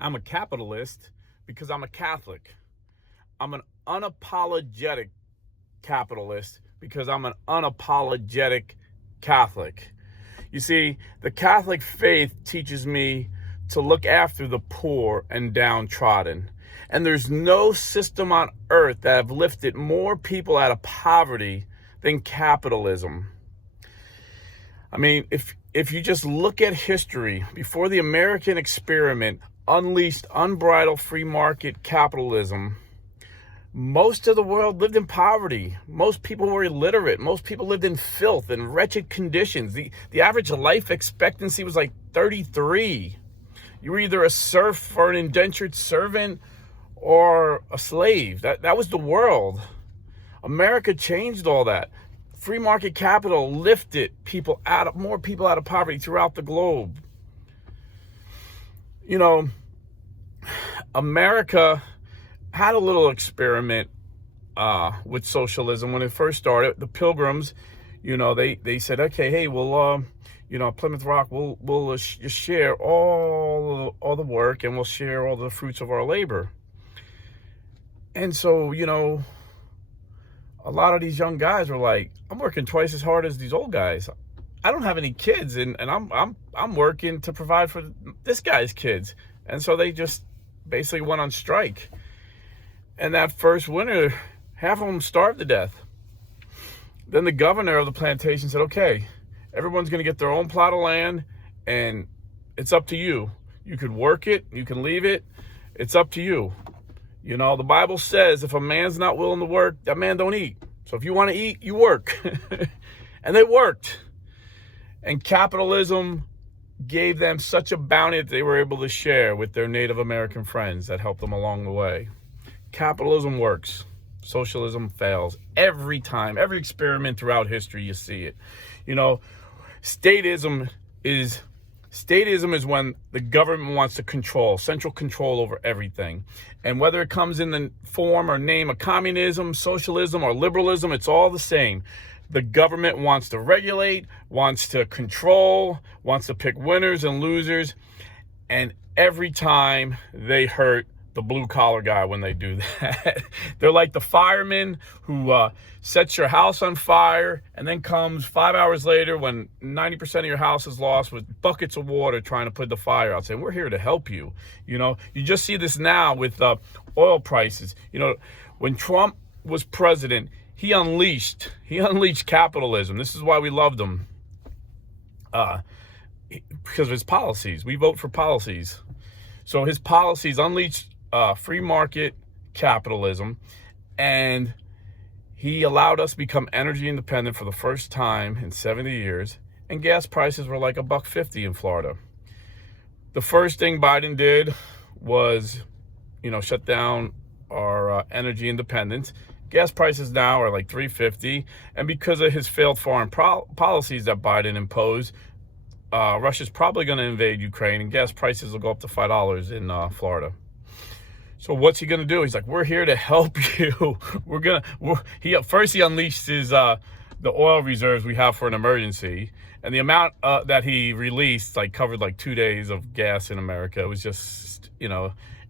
I'm a capitalist because I'm a Catholic. I'm an unapologetic capitalist because I'm an unapologetic Catholic. You see, the Catholic faith teaches me to look after the poor and downtrodden. And there's no system on earth that have lifted more people out of poverty than capitalism. I mean, if you just look at history, before the American experiment unleashed unbridled free market capitalism, most of the world lived in poverty. Most people were illiterate. Most people lived in filth and wretched conditions. The average life expectancy was like 33. You were either a serf or an indentured servant or a slave. That was the world. America changed all that. Free market capital lifted more people out of poverty throughout the globe. You know, America had a little experiment with socialism when it first started. The Pilgrims, they said, okay, hey, we'll, Plymouth Rock, we'll just share all the work, and we'll share all the fruits of our labor. And so, a lot of these young guys were like, I'm working twice as hard as these old guys. I don't have any kids, and I'm working to provide for this guy's kids. And so they just basically went on strike. And that first winter, half of them starved to death. Then the governor of the plantation said, okay, everyone's going to get their own plot of land, and it's up to you. You could work it, you can leave it. It's up to you. The Bible says if a man's not willing to work, that man don't eat. So if you want to eat, you work. And they worked. And capitalism gave them such a bounty that they were able to share with their Native American friends that helped them along the way. Capitalism works. Socialism fails every time. Every experiment throughout history, you see it. Statism is when the government wants to control, central control over everything. And whether it comes in the form or name of communism, socialism, or liberalism, it's all the same. The government wants to regulate, wants to control, wants to pick winners and losers. And every time they hurt the blue collar guy when they do that. They're like the fireman who sets your house on fire and then comes 5 hours later when 90% of your house is lost with buckets of water trying to put the fire out, saying, we're here to help you. You just see this now with oil prices. When Trump was president, he unleashed capitalism. This is why we loved him. Because of his policies. We vote for policies. So his policies unleashed free market capitalism, and he allowed us to become energy independent for the first time in 70 years, and gas prices were like $1.50 in Florida. The first thing Biden did was, shut down our energy independence. Gas prices now are like $3.50, and because of his failed foreign policies that Biden imposed, Russia's probably going to invade Ukraine, and gas prices will go up to $5 in Florida. So what's he going to do? He's like, we're here to help you. He unleashed his the oil reserves we have for an emergency, and the amount that he released covered 2 days of gas in America. It was just,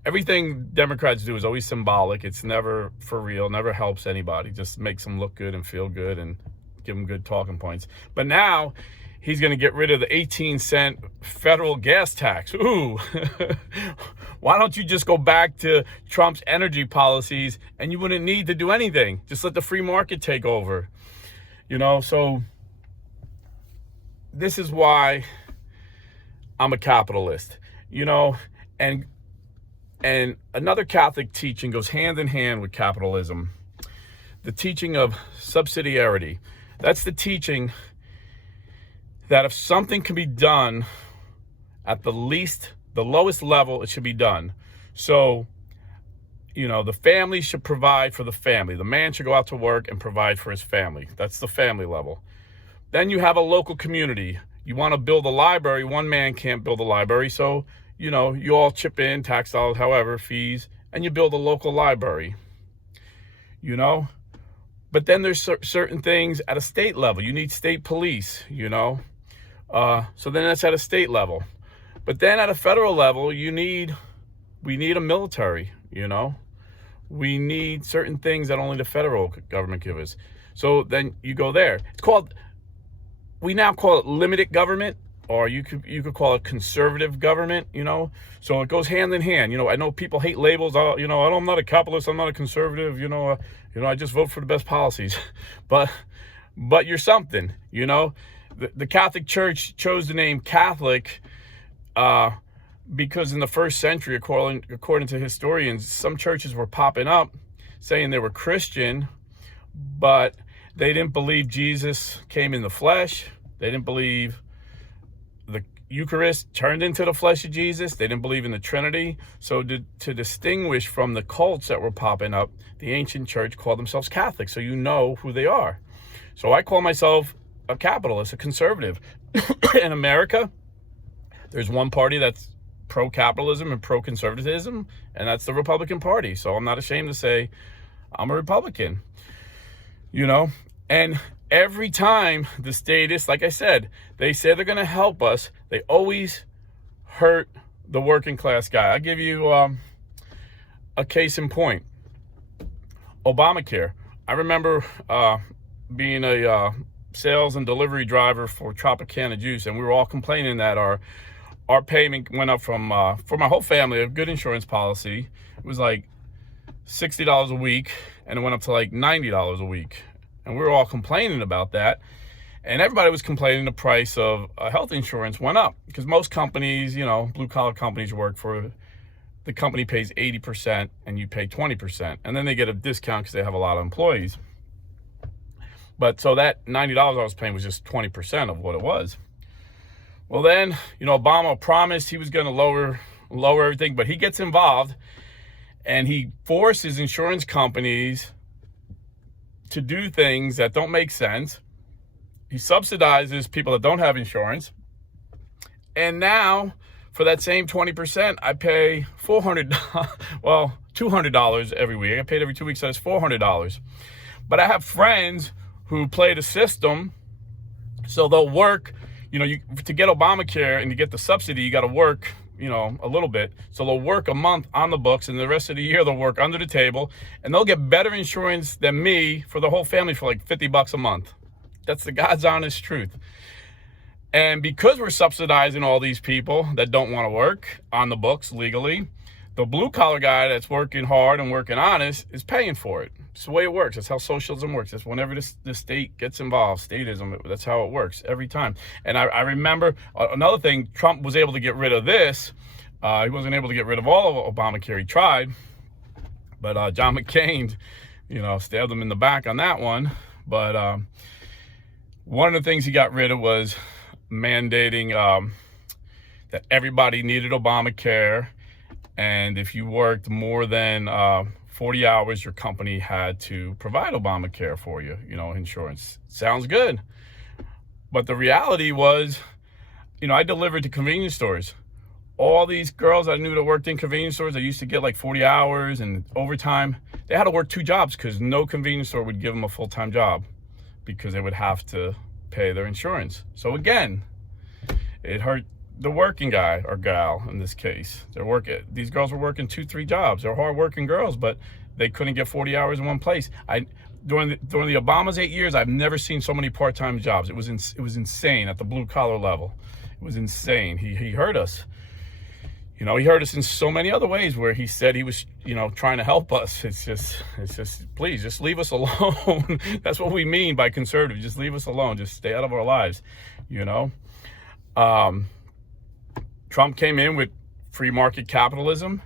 everything Democrats do is always symbolic. It's never for real, never helps anybody. Just makes them look good and feel good and give them good talking points. But now he's going to get rid of the 18-cent federal gas tax. Ooh, why don't you just go back to Trump's energy policies and you wouldn't need to do anything? Just let the free market take over. So this is why I'm a capitalist, and another Catholic teaching goes hand in hand with capitalism. The teaching of subsidiarity. That's the teaching that if something can be done at the lowest level, it should be done. So, the family should provide for the family. The man should go out to work and provide for his family. That's the family level. Then you have a local community. You want to build a library. One man can't build a library. So, you all chip in, tax dollars, however, fees, and you build a local library. But then there's certain things at a state level. You need state police, So then that's at a state level. But then at a federal level, you need We need a military, you know. We need certain things that only the federal government gives us. So then you go there. We now call it limited government, or you could call it conservative government, you know. So it goes hand in hand. You know, I know people hate labels. I'm not a capitalist. I'm not a conservative. I just vote for the best policies. but you're something, you know. The Catholic Church chose the name Catholic because in the first century, according to historians, some churches were popping up saying they were Christian, but they didn't believe Jesus came in the flesh. They didn't believe the Eucharist turned into the flesh of Jesus. They didn't believe in the Trinity. So to distinguish from the cults that were popping up, the ancient church called themselves Catholic, so you know who they are. So I call myself a capitalist, a conservative. In America, there's one party that's pro-capitalism and pro-conservatism, and that's the Republican Party. So I'm not ashamed to say I'm a Republican, you know. And every time the statists, like I said, they say they're going to help us, they always hurt the working class guy. I'll give you a case in point. Obamacare. I remember being a sales and delivery driver for Tropicana Juice, and we were all complaining that our payment went up from for my whole family, a good insurance policy. It was like $60 a week, and it went up to like $90 a week. And we were all complaining about that. And everybody was complaining the price of health insurance went up, because most companies, you know, blue collar companies you work for, the company pays 80% and you pay 20%. And then they get a discount because they have a lot of employees. But so that $90 I was paying was just 20% of what it was. Well, then, you know, Obama promised he was going to lower everything, but he gets involved and he forces insurance companies to do things that don't make sense. He subsidizes people that don't have insurance. And now for that same 20%, I pay $200 every week. I get paid every 2 weeks, so it's $400. But I have friends who play the system, so they'll work, you know, to get Obamacare and to get the subsidy, you got to work, you know, a little bit. So they'll work a month on the books, and the rest of the year they'll work under the table, and they'll get better insurance than me for the whole family for like $50 a month. That's the God's honest truth. And because we're subsidizing all these people that don't want to work on the books legally, the blue collar guy that's working hard and working honest is paying for it. It's the way it works. That's how socialism works. That's whenever the state gets involved, statism, that's how it works every time. And I remember another thing, Trump was able to get rid of this. He wasn't able to get rid of all of Obamacare. He tried, but John McCain, you know, stabbed him in the back on that one. But one of the things he got rid of was mandating that everybody needed Obamacare. And if you worked more than 40 hours, your company had to provide Obamacare for you, you know, insurance. Sounds good. But the reality was, you know, I delivered to convenience stores. All these girls I knew that worked in convenience stores, they used to get like 40 hours and overtime. They had to work 2 jobs because no convenience store would give them a full-time job because they would have to pay their insurance. So again, it hurt the working guy or gal in this case. These girls were working 2-3 jobs. They're hard-working girls, but they couldn't get 40 hours in one place. During the Obama's 8 years, I've never seen so many part-time jobs. It was insane at the blue-collar level. It was insane. He hurt us. You know, he hurt us in so many other ways where he said he was, you know, trying to help us. It's just, please, just leave us alone. That's what we mean by conservative. Just leave us alone. Just stay out of our lives, you know. Trump came in with free market capitalism,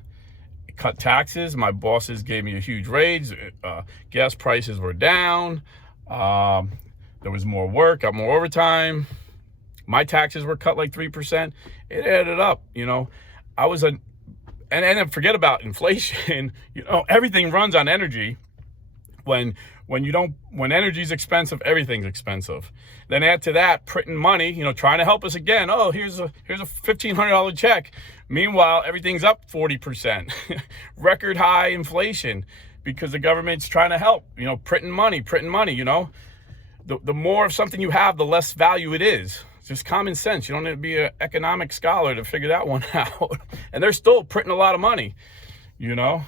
cut taxes. My bosses gave me a huge raise. Gas prices were down. There was more work, got more overtime. My taxes were cut like 3%. It added up, you know. And then forget about inflation. You know, everything runs on energy. When energy's expensive, everything's expensive. Then add to that printing money, you know, trying to help us again. Oh, here's a $1,500 check. Meanwhile, everything's up 40%. Record high inflation because the government's trying to help, printing money, you know. The more of something you have, the less value it is. Just common sense. You don't need to be an economic scholar to figure that one out. And they're still printing a lot of money, you know?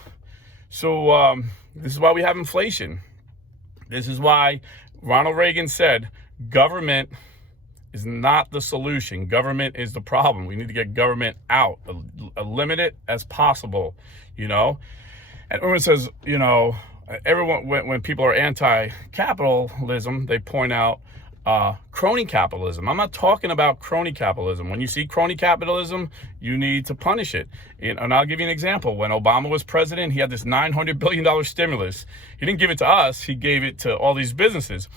So this is why we have inflation. This is why Ronald Reagan said, government is not the solution. Government is the problem. We need to get government out, limit it as possible, you know? And everyone says, you know, everyone, when people are anti-capitalism, they point out crony capitalism. I'm not talking about crony capitalism. When you see crony capitalism, you need to punish it. And I'll give you an example. When Obama was president, he had this $900 billion stimulus. He didn't give it to us. He gave it to all these businesses.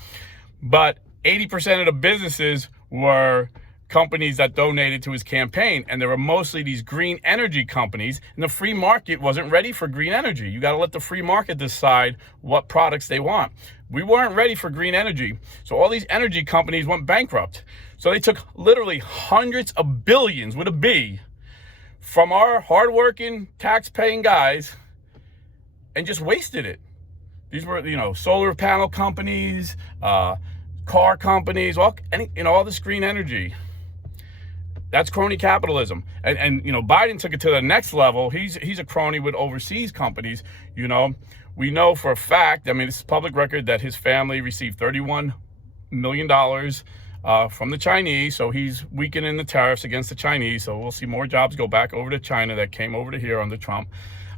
But 80% of the businesses were companies that donated to his campaign, and there were mostly these green energy companies, and the free market wasn't ready for green energy. You got to let the free market decide what products they want. We weren't ready for green energy, so all these energy companies went bankrupt. So they took literally hundreds of billions with a B from our hardworking, tax-paying guys and just wasted it. These were, you know, solar panel companies, car companies, all this green energy. That's crony capitalism. And you know, Biden took it to the next level. He's a crony with overseas companies. You know, we know for a fact, I mean, it's public record that his family received $31 million from the Chinese. So he's weakening the tariffs against the Chinese. So we'll see more jobs go back over to China that came over to here under Trump.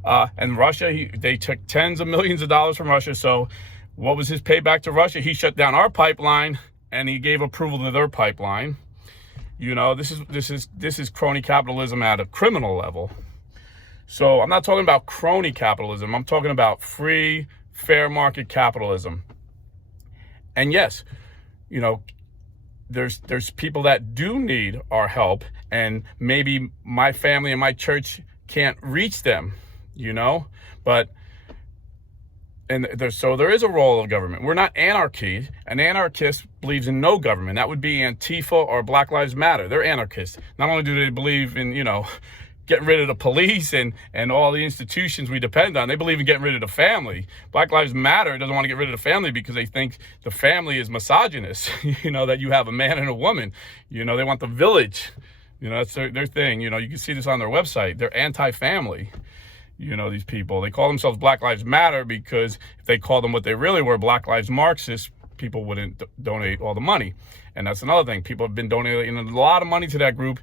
And Russia, they took tens of millions of dollars from Russia. So what was his payback to Russia? He shut down our pipeline and he gave approval to their pipeline. You know, this is crony capitalism at a criminal level. So I'm not talking about crony capitalism. I'm talking about free, fair market capitalism. And yes, you know, there's people that do need our help, and maybe my family and my church can't reach them, you know, but so there is a role of government. We're not anarchy. An anarchist believes in no government. That would be Antifa or Black Lives Matter. They're anarchists. Not only do they believe in, you know, getting rid of the police and all the institutions we depend on, they believe in getting rid of the family. Black Lives Matter doesn't want to get rid of the family because they think the family is misogynist, you know, that you have a man and a woman. You know, they want the village. You know, that's their thing. You know, you can see this on their website. They're anti-family. You know, these people, they call themselves Black Lives Matter because if they called them what they really were, Black Lives Marxists, people wouldn't donate all the money. And that's another thing. People have been donating a lot of money to that group.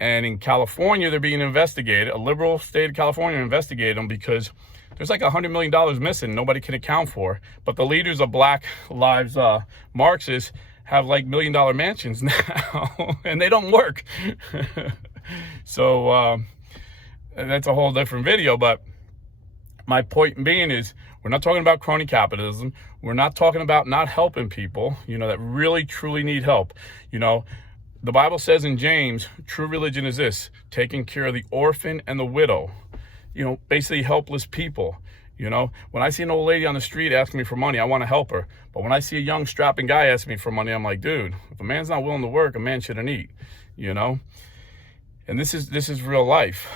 And in California, they're being investigated. A liberal state of California investigated them because there's like $100 million missing nobody can account for. But the leaders of Black Lives Marxists have like $1 million mansions now, and they don't work. So, that's a whole different video, but my point being is we're not talking about crony capitalism. We're not talking about not helping people, you know, that really, truly need help. You know, the Bible says in James, true religion is this, taking care of the orphan and the widow, you know, basically helpless people. You know, when I see an old lady on the street asking me for money, I want to help her. But when I see a young strapping guy asking me for money, I'm like, dude, if a man's not willing to work, a man shouldn't eat, you know? And this is real life.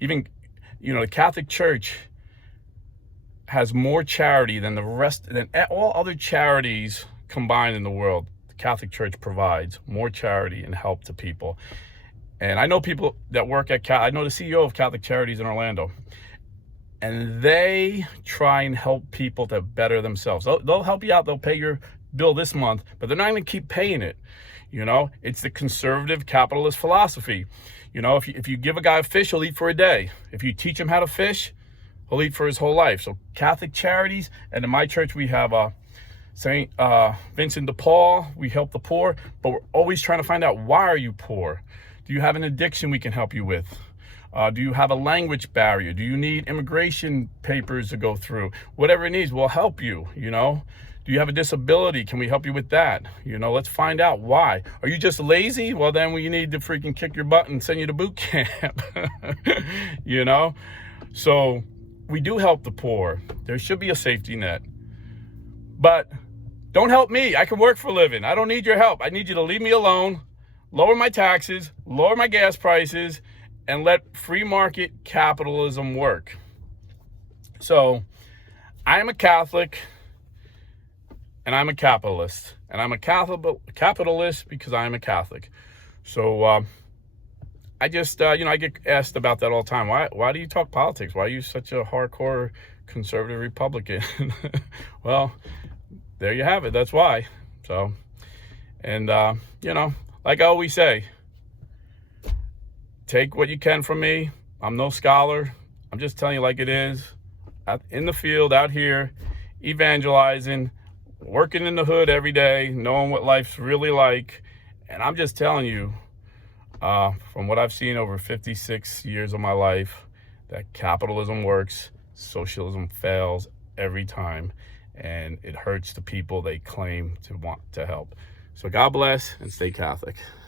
Even, you know, the Catholic Church has more charity than all other charities combined in the world. The Catholic Church provides more charity and help to people. And I know people that work at I know the CEO of Catholic Charities in Orlando, and they try and help people to better themselves. They'll help you out. They'll pay your bill this month, but they're not going to keep paying it. You know, it's the conservative capitalist philosophy. You know, if you give a guy a fish, he'll eat for a day. If you teach him how to fish, he'll eat for his whole life. So Catholic Charities, and in my church we have St. Vincent de Paul. We help the poor, but we're always trying to find out, why are you poor? Do you have an addiction we can help you with? Do you have a language barrier? Do you need immigration papers to go through? Whatever it needs, we'll help you, you know? Do you have a disability? Can we help you with that? You know, let's find out why. Are you just lazy? Well, then we need to freaking kick your butt and send you to boot camp, you know? So we do help the poor. There should be a safety net. But don't help me. I can work for a living. I don't need your help. I need you to leave me alone, lower my taxes, lower my gas prices, and let free market capitalism work. So I am a Catholic, and I'm a capitalist. And I'm a capitalist because I'm a Catholic. So I just, I get asked about that all the time. Why do you talk politics? Why are you such a hardcore conservative Republican? Well, there you have it. That's why. So, and, like I always say, take what you can from me. I'm no scholar. I'm just telling you like it is. Out in the field, out here, evangelizing, working in the hood every day, knowing what life's really like. And I'm just telling you, from what I've seen over 56 years of my life, that capitalism works, socialism fails every time, and it hurts the people they claim to want to help. So God bless and stay Catholic.